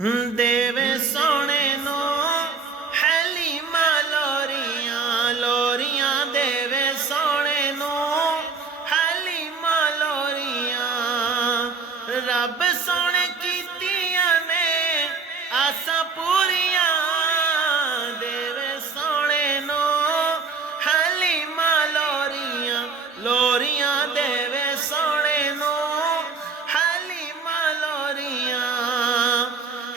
देवे सोने नो हलीमा लोरियां लोरियां देवे सोने नो हलीमा लोरियां रब सोने कीतियां ने आसा पूरियां देवे सोने नो हलीमा लोरियां लोरियां देवे सोने नो हलीमा लोरियां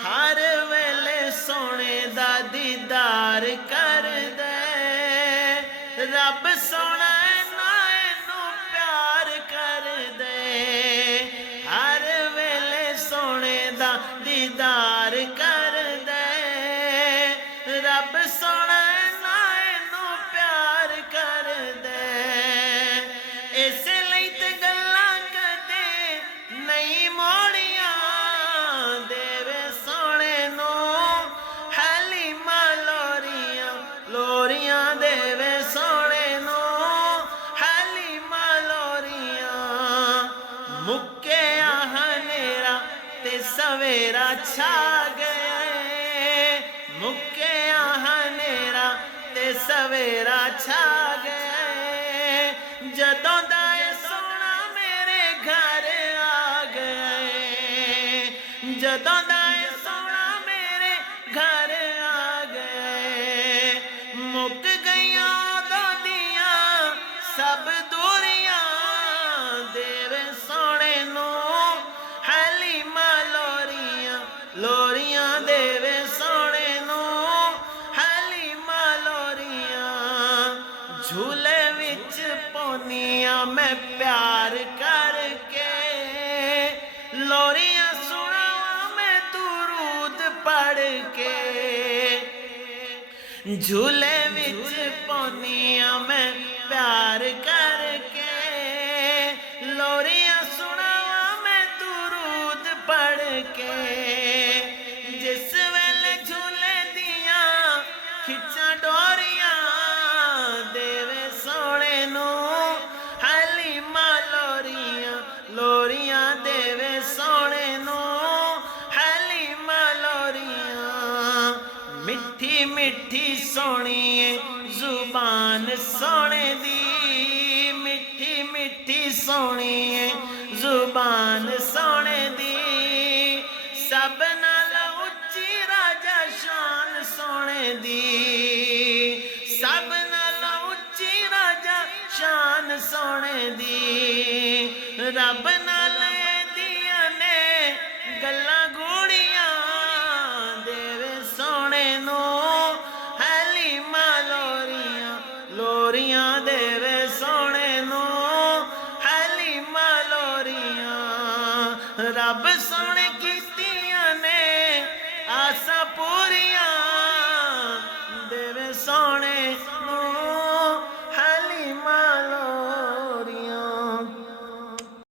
हर वेले सोने दा दीदार कर दे रब सोना ना इनू प्यार कर दे हर वेले सोने दा दीदार कर दे रब सोना ना इनू प्यार कर दे इस लई ते गल्लां कदे नहीं मोड़ियां देवे सोने नो हलीमा लोरियां लोरियां देवे सोने नो हलीमा लोरियां मुक्के हनेरा ते सवेरा छा गए मुक्के हनेरा ते सवेरा छा गए जदों दा सोना मेरे घर आ गए जदों दा सोना मेरे घर आ गए मुक गईयां उदों दियां सब दूरियां देवे सोने नो हलीमा लोरियां लोरियां देवे सोने नो हलीमा लोरियां झूले विच पौनियां मैं प्यार करके लोरियां सुनावा मैं दुरूद पढ़ के झूले विच पौनियां मैं प्यार करके लोरियां सुनावा मैं दुरूद पढ़ के जिस वेले झूले दियां खिच्चां डोरियां देवे सोने नो हलीमा लोरियां लोरियां देवे सोने नो हलीमा लोरियां मिठी मिठी सोनी जुबान सोने दी मिठी मिठी सोनी जुबान सोने दी सब नाल उच्ची राजा शान सोने दी सब नाल उच्ची राजा शान सोने दी रब नाल दियां ने गल्लां गूड़ियां देवे सोने नो हलीमा लोरियां लोरियां देवे सोने नो हलीमा लोरियां रब सोने कीतियां ने आसा पूरियां देवे सोने